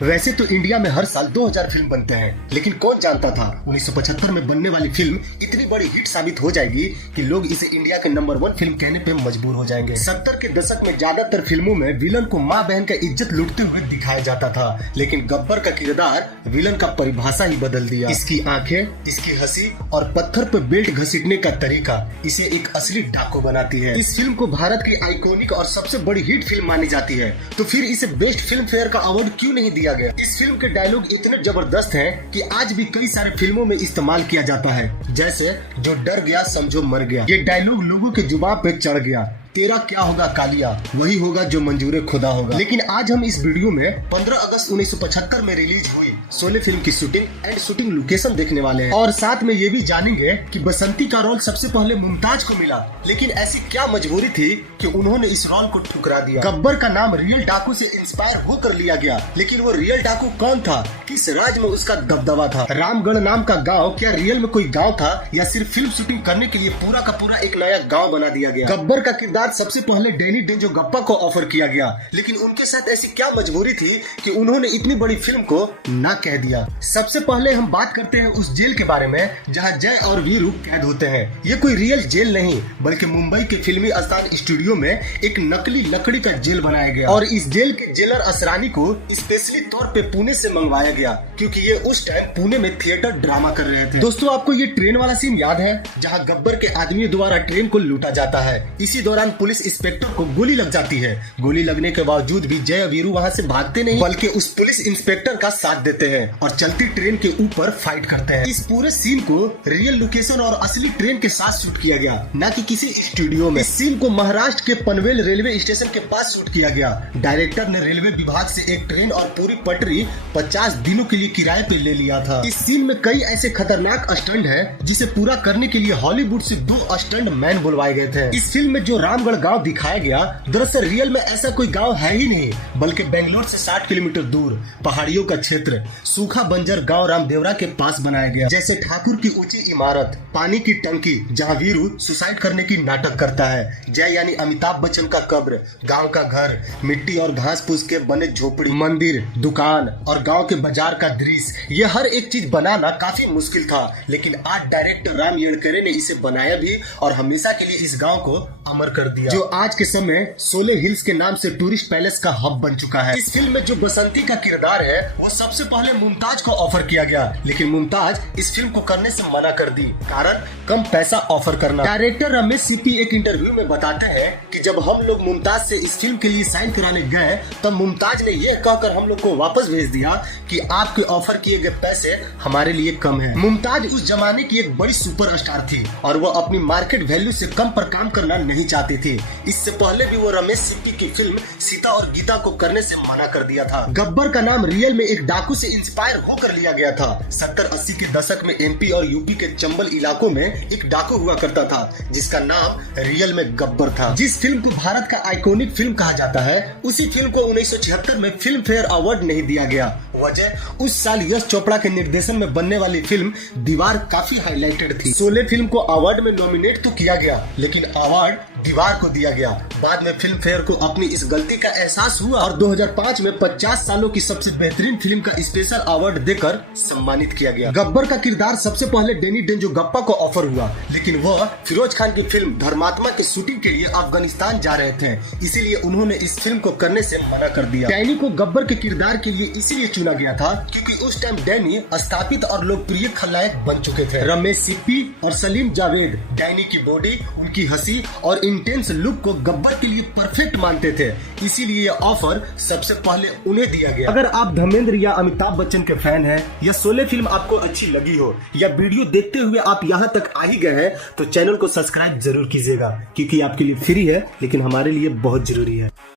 वैसे तो इंडिया में हर साल 2000 फिल्म बनते हैं, लेकिन कौन जानता था 1975 में बनने वाली फिल्म इतनी बड़ी हिट साबित हो जाएगी कि लोग इसे इंडिया के नंबर 1 फिल्म कहने पे मजबूर हो जाएंगे। 70 के दशक में ज्यादातर फिल्मों में विलन को माँ बहन का इज्जत लूटते हुए दिखाया जाता था, लेकिन गब्बर का किरदार विलन का परिभाषा ही बदल दिया। इसकी आंखें, इसकी हंसी और पत्थर पर बेल्ट घसीटने का तरीका इसे एक असली डाकू बनाती है। इस फिल्म को भारत की आइकॉनिक और सबसे बड़ी हिट फिल्म मानी जाती है, तो फिर इसे बेस्ट फिल्म फेयर का अवार्ड क्यों नहीं दिया गया? इस फिल्म के डायलॉग इतने जबरदस्त हैं कि आज भी कई सारे फिल्मों में इस्तेमाल किया जाता है, जैसे जो डर गया समझो मर गया। ये डायलॉग लोगों के जुबान पे चढ़ गया। तेरा क्या होगा कालिया, वही होगा जो मंजूरे खुदा होगा। लेकिन आज हम इस वीडियो में 15 अगस्त 1975 में रिलीज हुई शोले फिल्म की शूटिंग लोकेशन देखने वाले हैं, और साथ में ये भी जानेंगे कि बसंती का रोल सबसे पहले मुमताज को मिला, लेकिन ऐसी क्या मजबूरी थी कि उन्होंने इस रोल को ठुकरा दिया। गब्बर का नाम रियल डाकू से इंस्पायर होकर लिया गया, लेकिन वो रियल डाकू कौन था? किस राज में उसका दबदबा था? रामगढ़ नाम का गाँव क्या रियल में कोई गाँव था, या सिर्फ फिल्म शूटिंग करने के लिए पूरा का पूरा एक नया गाँव बना दिया गया? गब्बर का किरदार सबसे पहले डैनी डेंजोंगपा को ऑफर किया गया, लेकिन उनके साथ ऐसी क्या मजबूरी थी कि उन्होंने इतनी बड़ी फिल्म को ना कह दिया। सबसे पहले हम बात करते हैं उस जेल के बारे में जहां जय और वीरू कैद होते हैं। ये कोई रियल जेल नहीं, बल्कि मुंबई के फिल्मी आस्थान स्टूडियो में एक नकली लकड़ी का जेल बनाया गया, और इस जेल के जेलर असरानी को स्पेशली तौर पे पुणे से मंगवाया गया, क्योंकि ये उस टाइम पुणे में थिएटर ड्रामा कर रहे थे। दोस्तों, आपको ये ट्रेन वाला सीन याद है जहाँ गब्बर के आदमियों द्वारा ट्रेन को लूटा जाता है? इसी दौरान पुलिस इंस्पेक्टर को गोली लग जाती है। गोली लगने के बावजूद भी जय वीरू वहाँ से भागते नहीं, बल्कि उस पुलिस इंस्पेक्टर का साथ देते हैं और चलती ट्रेन के ऊपर फाइट करते हैं। इस पूरे सीन को रियल लोकेशन और असली ट्रेन के साथ शूट किया गया, न कि किसी स्टूडियो में। इस सीन को महाराष्ट्र के पनवेल रेलवे स्टेशन के पास शूट किया गया। डायरेक्टर ने रेलवे विभाग से एक ट्रेन और पूरी पटरी 50 दिनों के लिए किराए पे ले लिया था। इस सीन में कई ऐसे खतरनाक स्टंट है जिसे पूरा करने के लिए हॉलीवुड से 2 स्टंट मैन बुलवाए गए थे। इस फिल्म में जो रामगढ़ गाँव दिखाया गया, दरअसल रियल में ऐसा कोई गांव है ही नहीं, बल्कि बेंगलोर से 60 किलोमीटर दूर पहाड़ियों का क्षेत्र सूखा बंजर गांव रामदेवरा के पास बनाया गया। जैसे ठाकुर की ऊंची इमारत, पानी की टंकी जहां वीरू सुसाइड करने की नाटक करता है, जय यानी अमिताभ बच्चन का कब्र, गांव का घर, मिट्टी और घास फूस के बने झोपड़ी, मंदिर, दुकान और गाँव के बाजार का दृश्य, ये हर एक चीज बनाना काफी मुश्किल था, लेकिन आज डायरेक्टर राम येड़करे ने इसे बनाया भी और हमेशा के लिए इस गाँव को अमर कर दिया, जो आज के समय शोले हिल्स के नाम से टूरिस्ट पैलेस का हब बन चुका है। इस फिल्म में जो बसंती का किरदार है वो सबसे पहले मुमताज को ऑफर किया गया, लेकिन मुमताज इस फिल्म को करने से मना कर दी, कारण कम पैसा ऑफर करना। डायरेक्टर रमेश सिप्पी एक इंटरव्यू में बताते हैं कि जब हम लोग मुमताज से इस फिल्म के लिए साइन कराने गए, तब मुमताज ने यह कहकर हम लोग को वापस भेज दिया कि आपके ऑफर किए गए पैसे हमारे लिए कम है। मुमताज उस जमाने की एक बड़ी सुपरस्टार थी और वो अपनी मार्केट वैल्यू से कम पर काम करना नहीं चाहती थी। इससे पहले भी वो रमेश सिप्पी की फिल्म सीता और गीता को करने से मना कर दिया था। गब्बर का नाम रियल में एक डाकू से इंस्पायर होकर लिया गया था। 70-80 के दशक में एमपी और यूपी के चंबल इलाकों में एक डाकू हुआ करता था जिसका नाम रियल में गब्बर था। जिस फिल्म को भारत का आइकॉनिक फिल्म कहा जाता है, उसी फिल्म को 1976 में फिल्म फेयर अवार्ड नहीं दिया गया। वजह, उस साल यश चोपड़ा के निर्देशन में बनने वाली फिल्म दीवार काफी हाईलाइटेड थी। शोले फिल्म को अवार्ड में नॉमिनेट तो किया गया, लेकिन अवार्ड दीवार को दिया गया। बाद में फिल्म फेयर को अपनी इस गलती का एहसास हुआ और 2005 में 50 सालों की सबसे बेहतरीन फिल्म का स्पेशल अवार्ड देकर सम्मानित किया गया। गब्बर का किरदार सबसे पहले डैनी डेंजोंगपा को ऑफर हुआ, लेकिन वह फिरोज खान की फिल्म धर्मात्मा की शूटिंग के लिए अफगानिस्तान जा रहे थे, इसीलिए उन्होंने इस फिल्म को करने से मना कर दिया। डैनी को गब्बर के किरदार के लिए इसीलिए चुना गया था क्योंकि उस टाइम डैनी स्थापित और लोकप्रिय खलनायक बन चुके थे। रमेश सिप्पी और सलीम जावेद डैनी की बॉडी, उनकी हंसी और इंटेंस लुक को गब्बर के लिए परफेक्ट मानते थे, इसीलिए यह ऑफर सबसे पहले उन्हें दिया गया। अगर आप धर्मेंद्र या अमिताभ बच्चन के फैन हैं, या शोले फिल्म आपको अच्छी लगी हो, या वीडियो देखते हुए आप यहाँ तक आ ही गए हैं, तो चैनल को सब्सक्राइब जरूर कीजिएगा, क्योंकि आपके लिए फ्री है, लेकिन हमारे लिए बहुत जरूरी है।